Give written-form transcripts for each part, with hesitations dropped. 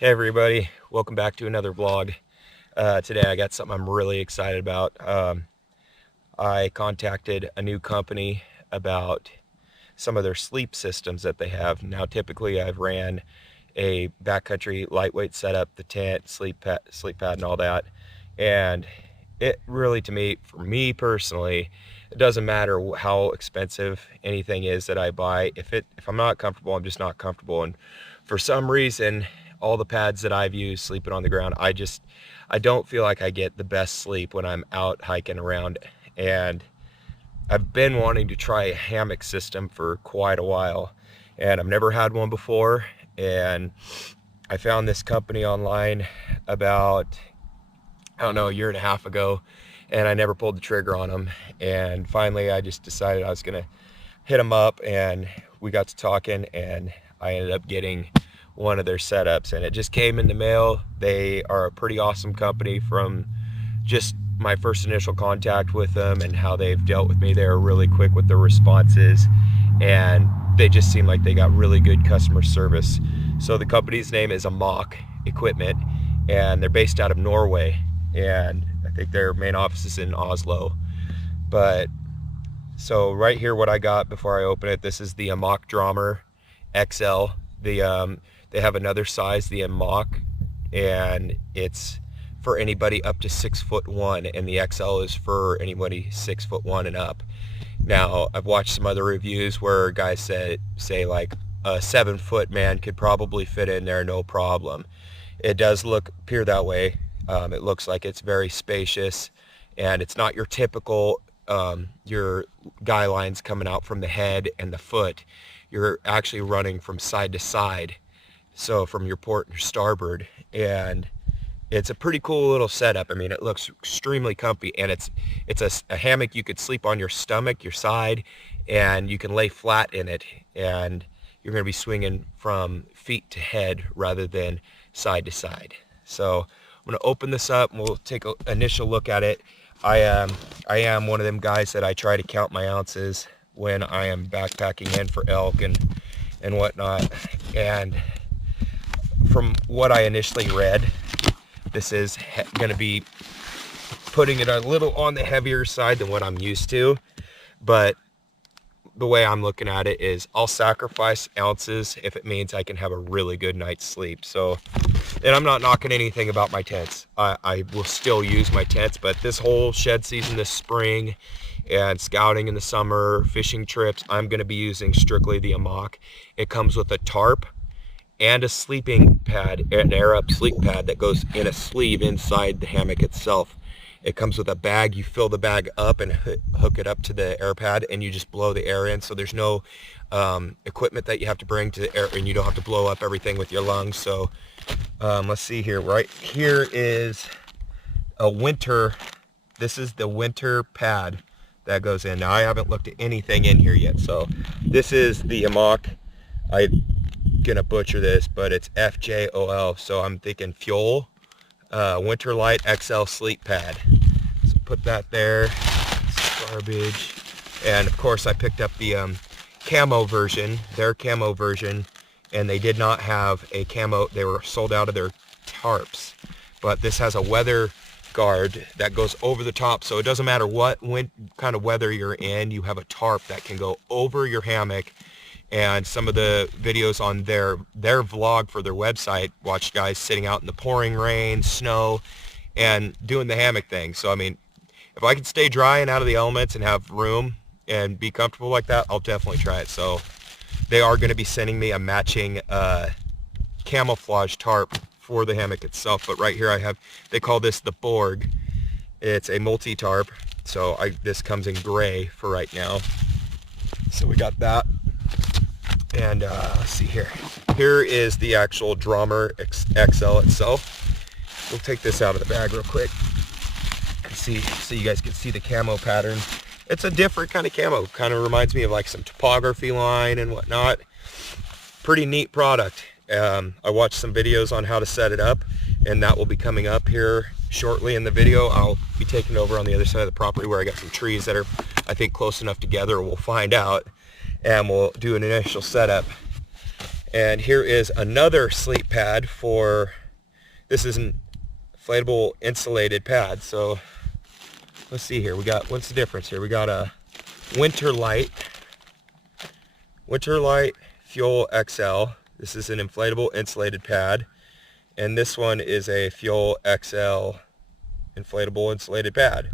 Hey everybody, welcome back to another vlog. Today I got something I'm really excited about. I contacted a new company about some of their sleep systems that they have. Now typically I've ran a backcountry lightweight setup, the tent, sleep pad and all that. And it really, for me personally, it doesn't matter how expensive anything is that I buy. If I'm not comfortable, I'm just not comfortable. And for some reason, all the pads that I've used sleeping on the ground, I don't feel like I get the best sleep when I'm out hiking around. And I've been wanting to try a hammock system for quite a while, and I've never had one before. And I found this company online about, I don't know, a year and a half ago, and I never pulled the trigger on them. And finally I just decided I was gonna hit them up, and we got to talking, and I ended up getting one of their setups, and it just came in the mail. They are a pretty awesome company. From just my first initial contact with them and how they've dealt with me, they're really quick with their responses, and they just seem like they got really good customer service. So the company's name is Amok Equipment, and they're based out of Norway, and I think their main office is in Oslo. But so right here, what I got before I open it, this is the Amok Draumr XL. They have another size, the Amok, and it's for anybody up to 6'1", and the XL is for anybody 6'1" and up. Now, I've watched some other reviews where guys say like a 7-foot man could probably fit in there, no problem. It does appear that way. It looks like it's very spacious, and it's not your typical your guy lines coming out from the head and the foot. You're actually running from side to side, so from your port and your starboard, and it's a pretty cool little setup. I mean, it looks extremely comfy, and it's a hammock you could sleep on your stomach, your side, and you can lay flat in it, and you're going to be swinging from feet to head rather than side to side. So I'm going to open this up, and we'll take an initial look at it. I am one of them guys that I try to count my ounces when I am backpacking in for elk and whatnot. And from what I initially read, this is going to be putting it a little on the heavier side than what I'm used to. But the way I'm looking at it is I'll sacrifice ounces if it means I can have a really good night's sleep. So, and I'm not knocking anything about my tents. I will still use my tents, but this whole shed season this spring and scouting in the summer, fishing trips, I'm going to be using strictly the Amok. It comes with a tarp and a sleeping pad, an air up sleep pad that goes in a sleeve inside the hammock itself. It comes with a bag. You fill the bag up and hook it up to the air pad, and you just blow the air in. So there's no equipment that you have to bring to the air, and you don't have to blow up everything with your lungs. So let's see here. Right here is a winter. This is the winter pad that goes in. Now I haven't looked at anything in here yet. So this is the Amok. I'm gonna butcher this, but it's FJOL. So I'm thinking Fuel. Winter Light XL sleep pad. So put that there. It's garbage. And of course I picked up the camo version, their camo version, and they did not have a camo. They were sold out of their tarps. But this has a weather guard that goes over the top, so it doesn't matter what kind of weather you're in, you have a tarp that can go over your hammock. And some of the videos on their vlog for their website, watched guys sitting out in the pouring rain, snow, and doing the hammock thing. So I mean, if I can stay dry and out of the elements and have room and be comfortable like that, I'll definitely try it. So they are going to be sending me a matching camouflage tarp for the hammock itself. But right here I have, they call this the Borg. It's a multi-tarp. So this comes in gray for right now. So we got that. And let's see here. Here is the actual Draumr XL itself. We'll take this out of the bag real quick and see, so you guys can see the camo pattern. It's a different kind of camo. Kind of reminds me of like some topography line and whatnot. Pretty neat product. I watched some videos on how to set it up, and that will be coming up here shortly in the video. I'll be taking over on the other side of the property where I got some trees that are, I think, close enough together. We'll find out, and we'll do an initial setup. And here is another sleep pad for, this is an inflatable insulated pad. So let's see here, we got, what's the difference here? We got a Winter Light Fuel XL. This is an inflatable insulated pad. And this one is a Fuel XL inflatable insulated pad.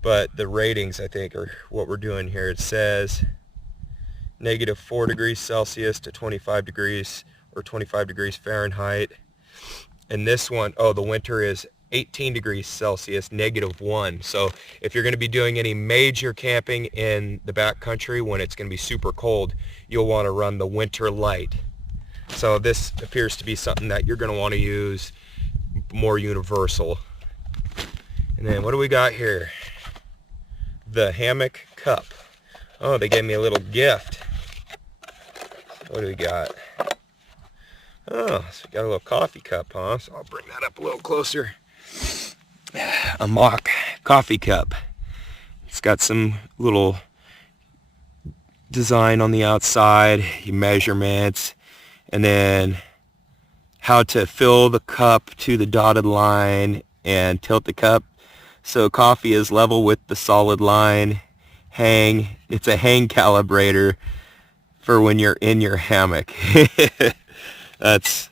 But the ratings, I think, are what we're doing here. It says -4 degrees Celsius to 25 degrees or 25 degrees Fahrenheit. And this one, oh, the winter is 18 degrees Celsius, -1. So if you're going to be doing any major camping in the backcountry when it's going to be super cold, you'll want to run the Winter Light. So this appears to be something that you're going to want to use more universal. And then what do we got here? The Hammock Cup. Oh, they gave me a little gift. What do we got? Oh, so we got a little coffee cup, huh? So I'll bring that up a little closer. A Amok coffee cup. It's got some little design on the outside, measurements, and then how to fill the cup to the dotted line and tilt the cup so coffee is level with the solid line. It's a hang calibrator for when you're in your hammock. That's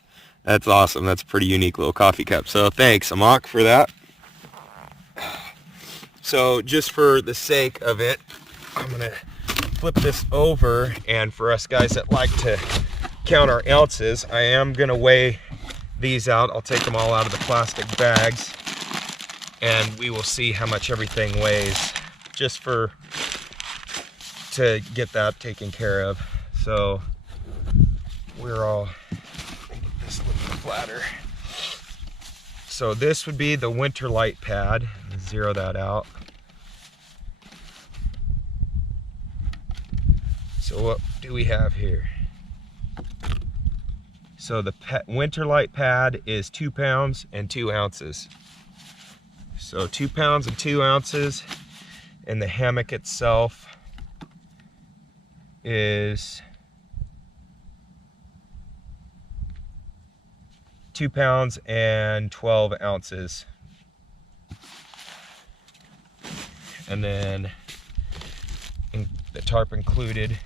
awesome. That's a pretty unique little coffee cup. So thanks, Amok, for that. So just for the sake of it, I'm gonna flip this over, and for us guys that like to count our ounces, I am gonna weigh these out. I'll take them all out of the plastic bags, and we will see how much everything weighs, just to get that taken care of. So we're all, get this a little flatter. So this would be the Winter Light pad. Zero that out. So what do we have here? So the Winter Light pad is 2 pounds and 2 ounces. So 2 pounds and 2 ounces, and the hammock itself is 2 pounds and 12 ounces. And then the tarp included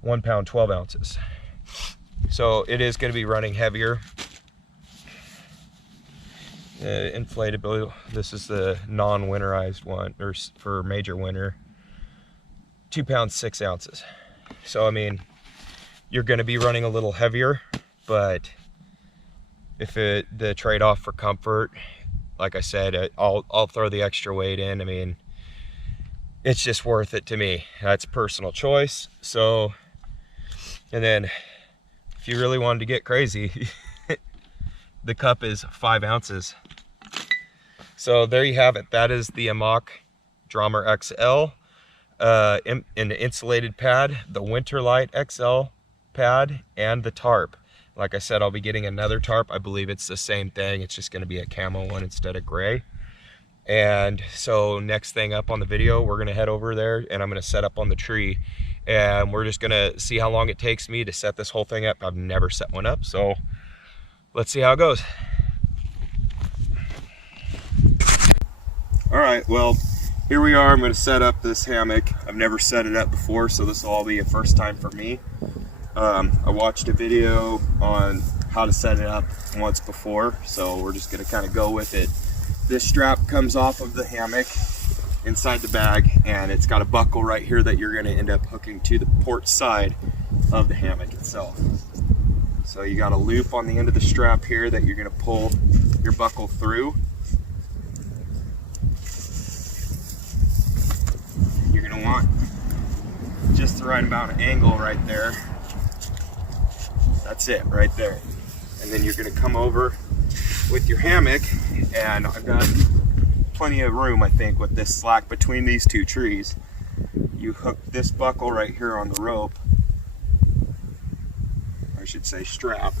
1 pound, 12 ounces. So it is going to be running heavier. Inflatable, this is the non-winterized one, or for major winter, 2 pounds, 6 ounces. So I mean, you're going to be running a little heavier, but if the trade-off for comfort, like I said, I'll throw the extra weight in. I mean, it's just worth it to me. That's personal choice. So, and then if you really wanted to get crazy, the cup is 5 ounces. So there you have it. That is the Amok Draumr XL in the insulated pad, the Winter Light XL pad, and the tarp. Like I said, I'll be getting another tarp. I believe it's the same thing. It's just going to be a camo one instead of gray. And so next thing up on the video, we're going to head over there, and I'm going to set up on the tree. And we're just going to see how long it takes me to set this whole thing up. I've never set one up, so let's see how it goes. All right, well, here we are. I'm going to set up this hammock. I've never set it up before, so this will all be a first time for me. I watched a video on how to set it up once before, so we're just going to kind of go with it. This strap comes off of the hammock inside the bag, and it's got a buckle right here that you're going to end up hooking to the port side of the hammock itself. So you got a loop on the end of the strap here that you're going to pull your buckle through. You're going to want just the right amount of angle right there. That's it right there. And then you're going to come over with your hammock, and I've got plenty of room, I think, with this slack between these two trees. You hook this buckle right here on the rope, or I should say strap,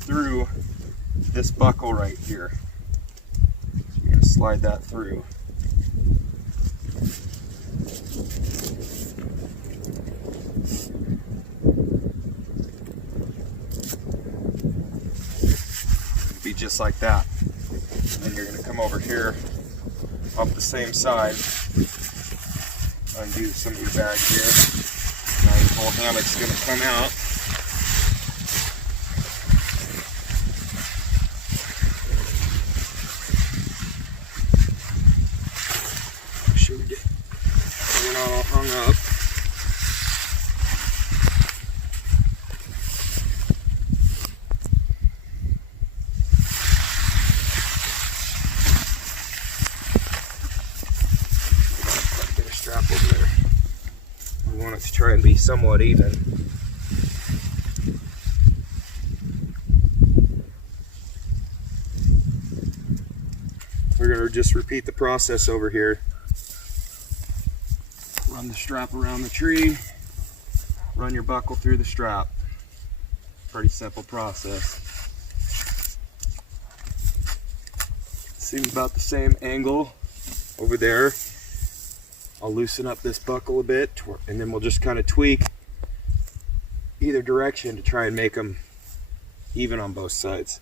through this buckle right here. So you're going to slide that through. just like that. And then you're going to come over here off the same side, undo some of your bag here. Now your whole hammock's going to come out. Make sure we get it not all hung up. Try and be somewhat even. We're going to just repeat the process over here. Run the strap around the tree, run your buckle through the strap. Pretty simple process. Seems about the same angle over there. I'll loosen up this buckle a bit, and then we'll just kind of tweak either direction to try and make them even on both sides.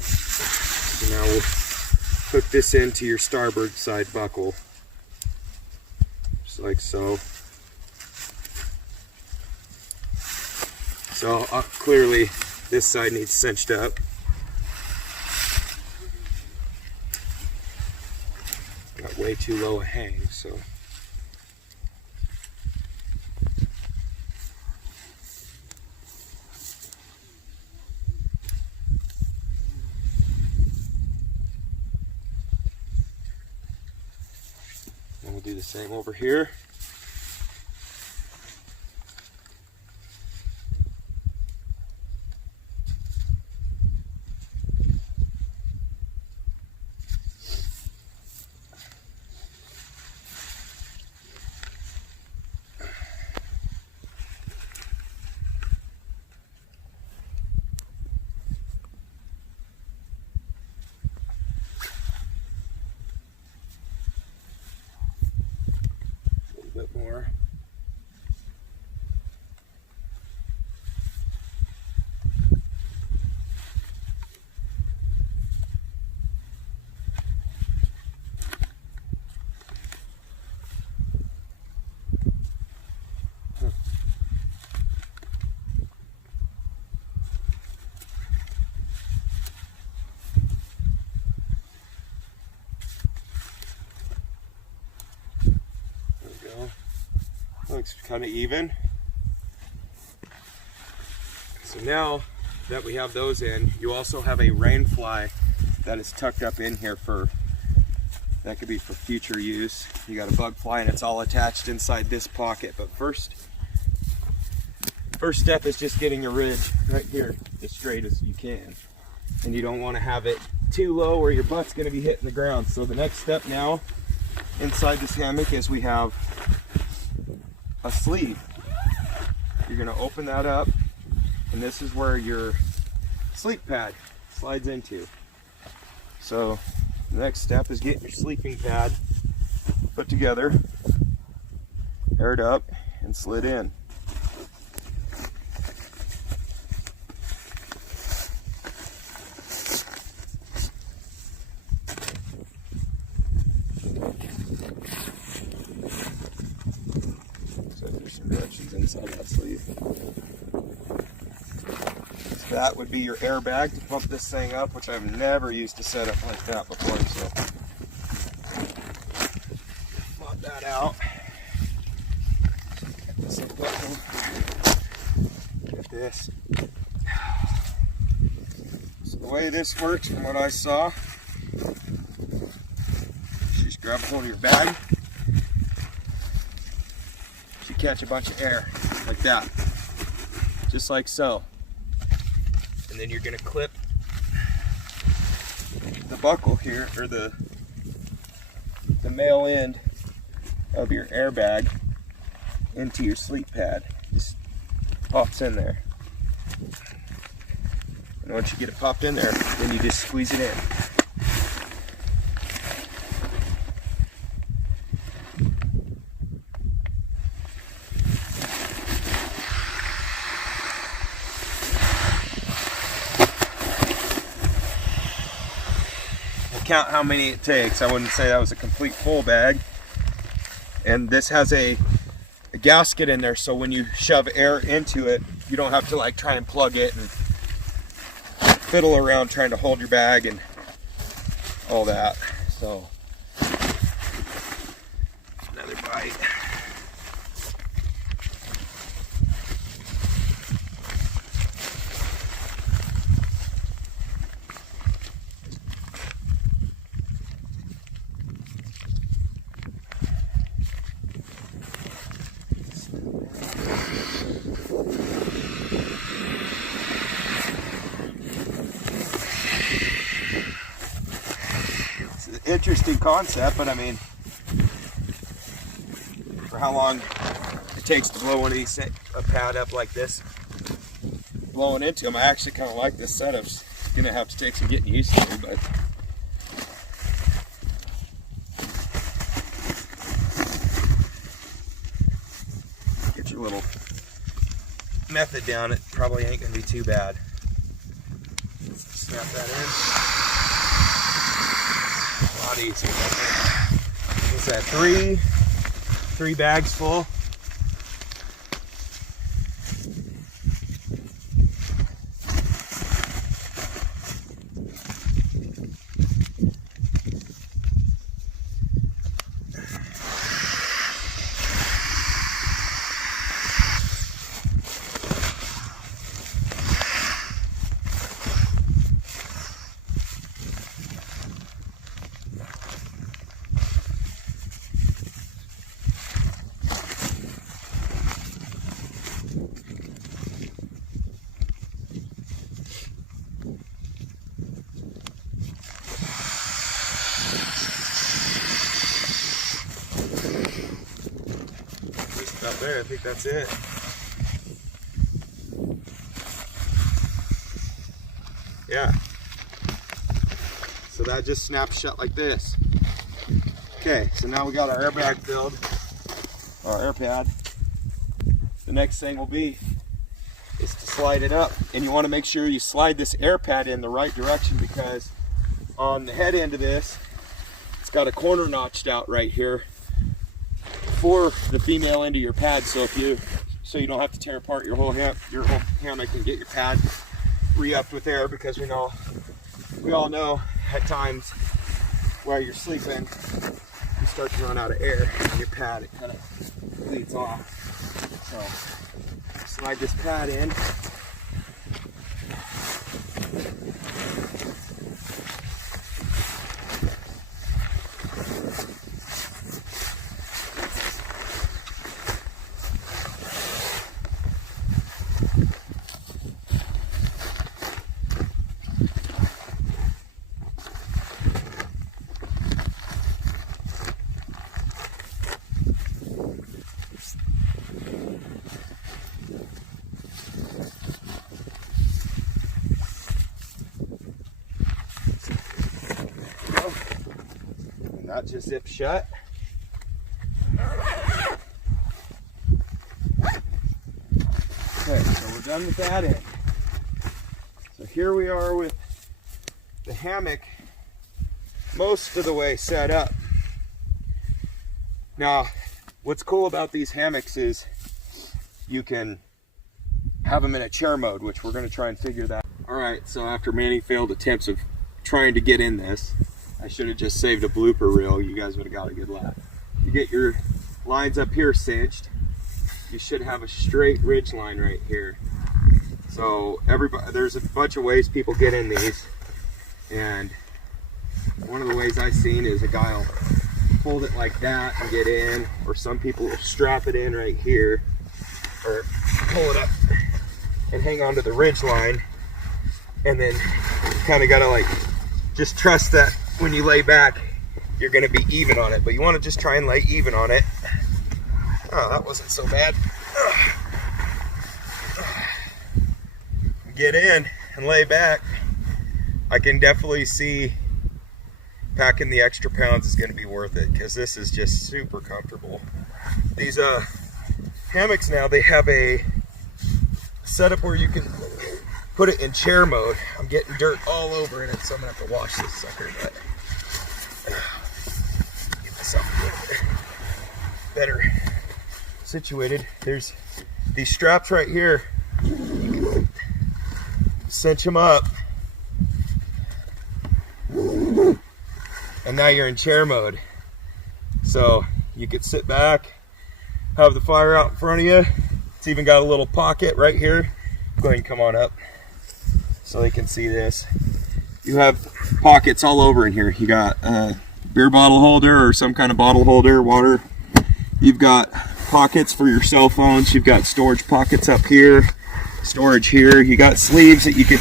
So now we'll hook this into your starboard side buckle, just like so. So clearly this side needs cinched up. Got way too low a hang, so and we'll do the same over here. Bit more. Looks kind of even. So now that we have those in, you also have a Rainfly that is tucked up in here that could be for future use. You got a bug fly and it's all attached inside this pocket. But first step is just getting your ridge right here as straight as you can. And you don't want to have it too low or your butt's going to be hitting the ground. So the next step now inside this hammock is we have a sleeve. You're going to open that up, and this is where your sleep pad slides into. So the next step is getting your sleeping pad put together, aired up, and slid in. Inside that sleeve. So that would be your airbag to pump this thing up, which I've never used a setup like that before. So pop that out. Get this buckle. Get this. So the way this works, from what I saw, you just grab a hold of your bag. Catch a bunch of air like that, just like so, and then you're going to clip the buckle here, or the male end of your airbag into your sleep pad. Just pops in there, and once you get it popped in there, then you just squeeze it in. count how many it takes. I wouldn't say that was a complete full bag. And this has a gasket in there, so when you shove air into it, you don't have to like try and plug it and fiddle around trying to hold your bag and all that. So another bite. Interesting concept, but I mean, for how long it takes to blow one of these a pad up like this, blowing into them, I actually kind of like this setup. It's gonna have to take some getting used to, but get your little method down, it probably ain't gonna be too bad. Snap that in. A lot easier. What's that? Three bags full. Up there, I think that's it. Yeah. So that just snaps shut like this. Okay, so now we got our airbag filled, our air pad. The next thing will be is to slide it up, and you want to make sure you slide this air pad in the right direction, because on the head end of this, it's got a corner notched out right here for the female end of your pad, so you don't have to tear apart your whole hammock and get your pad re-upped with air, because we all know at times while you're sleeping you start to run out of air in your pad, it kind of bleeds off. So slide this pad in. That just zips shut. Okay, so we're done with that end. So here we are with the hammock most of the way set up. Now, what's cool about these hammocks is you can have them in a chair mode, which we're going to try and figure that. All right, so after many failed attempts of trying to get in this, I should have just saved a blooper reel. You guys would have got a good laugh. You get your lines up here cinched. You should have a straight ridge line right here. So there's a bunch of ways people get in these, and one of the ways I've seen is a guy will hold it like that and get in, or some people will strap it in right here, or pull it up and hang on to the ridge line, and then you kind of gotta like just trust that when you lay back you're gonna be even on it, but you want to just try and lay even on it. Oh, that wasn't so bad. Get in and lay back. I can definitely see packing the extra pounds is going to be worth it, because this is just super comfortable. These hammocks now, they have a setup where you can put it in chair mode. I'm getting dirt all over in it, so I'm gonna have to wash this sucker, but better situated. There's these straps right here. You can cinch them up, and now you're in chair mode. So you could sit back, have the fire out in front of you. It's even got a little pocket right here. Go ahead and come on up so they can see this. You have pockets all over in here. You got a beer bottle holder or some kind of bottle holder, water. You've got pockets for your cell phones. You've got storage pockets up here, storage here. You got sleeves that you could,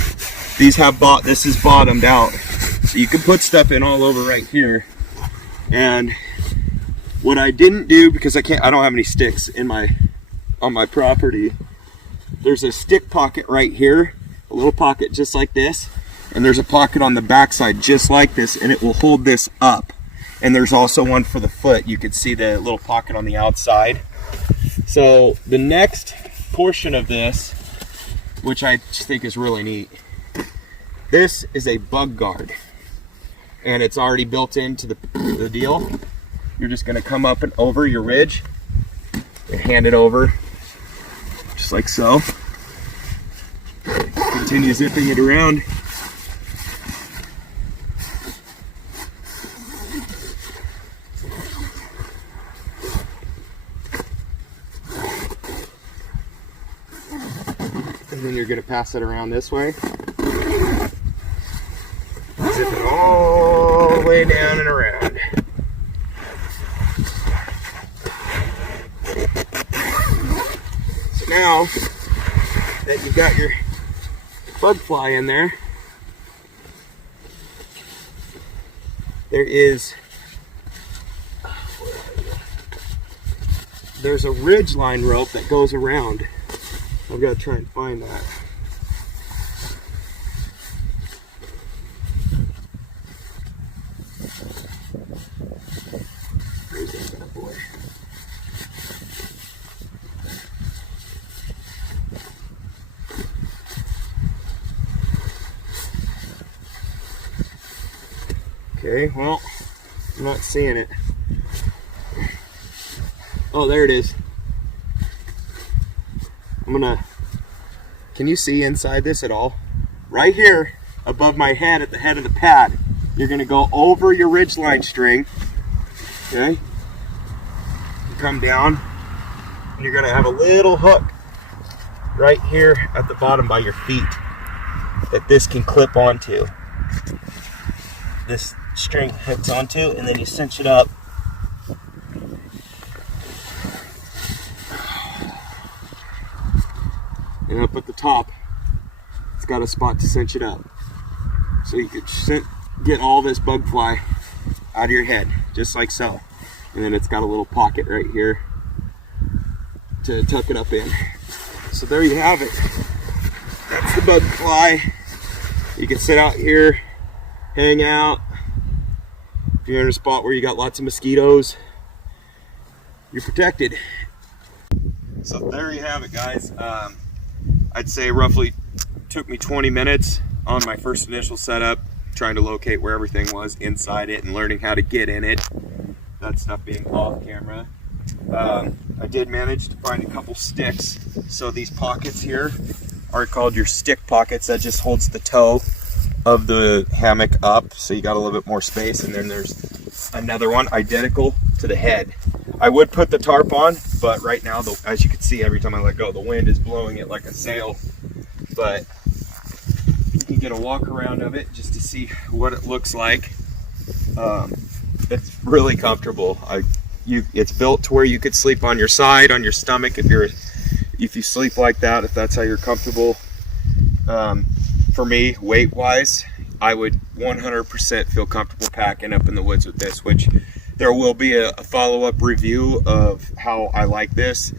these have this is bottomed out. So you can put stuff in all over right here. And what I didn't do, because I don't have any sticks on my property, there's a stick pocket right here, a little pocket just like this, and there's a pocket on the back side just like this, and it will hold this up. And there's also one for the foot. You can see the little pocket on the outside. So the next portion of this, which I think is really neat, this is a bug guard, and it's already built into the deal. You're just going to come up and over your ridge and hand it over just like so. Continue zipping it around. And then you're going to pass it around this way. Zip it all the way down and around. So now that you've got your bug fly in there, there's a ridge line rope that goes around. I've got to try and find that. Where's that bad boy? Okay, well, I'm not seeing it. Oh, there it is. Can you see inside this at all? Right here, above my head, at the head of the pad, you're gonna go over your ridgeline string, okay? You come down, and you're gonna have a little hook right here at the bottom by your feet that this can clip onto. This string hooks onto, and then you cinch it up. And up at the top, it's got a spot to cinch it up. So you could get all this bug fly out of your head, just like so. And then it's got a little pocket right here to tuck it up in. So there you have it. That's the bug fly. You can sit out here, hang out. If you're in a spot where you got lots of mosquitoes, you're protected. So there you have it, guys. I'd say roughly took me 20 minutes on my first initial setup, trying to locate where everything was inside it and learning how to get in it. That stuff being off camera. I did manage to find a couple sticks. So these pockets here are called your stick pockets. That just holds the toe of the hammock up, so you got a little bit more space. And then there's another one identical to the head. I would put the tarp on, but right now, as you can see, every time I let go, the wind is blowing it like a sail. But you can get a walk around of it just to see what it looks like. It's really comfortable. It's built to where you could sleep on your side, on your stomach, if you sleep like that, if that's how you're comfortable. For me, weight-wise, I would 100% feel comfortable packing up in the woods with this, which there will be a follow-up review of how I like this.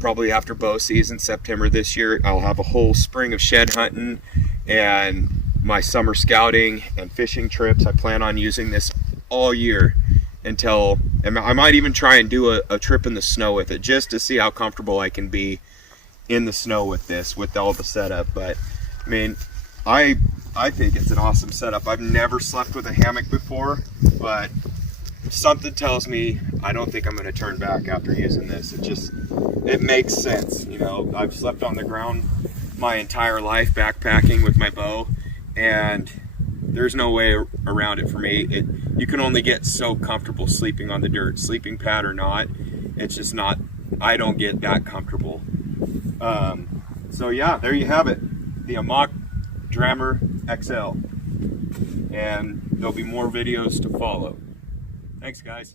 Probably after bow season, September this year, I'll have a whole spring of shed hunting and my summer scouting and fishing trips. I plan on using this all year until, and I might even try and do a trip in the snow with it, just to see how comfortable I can be in the snow with this, with all the setup. But I mean, I think it's an awesome setup. I've never slept with a hammock before, but something tells me I don't think I'm going to turn back after using this. It makes sense. You know, I've slept on the ground my entire life backpacking with my bow, and there's no way around it for me. You can only get so comfortable sleeping on the dirt, sleeping pad or not. It's just not, I don't get that comfortable. So yeah, there you have it, the Amok Draumr XL, and there'll be more videos to follow. Thanks, guys.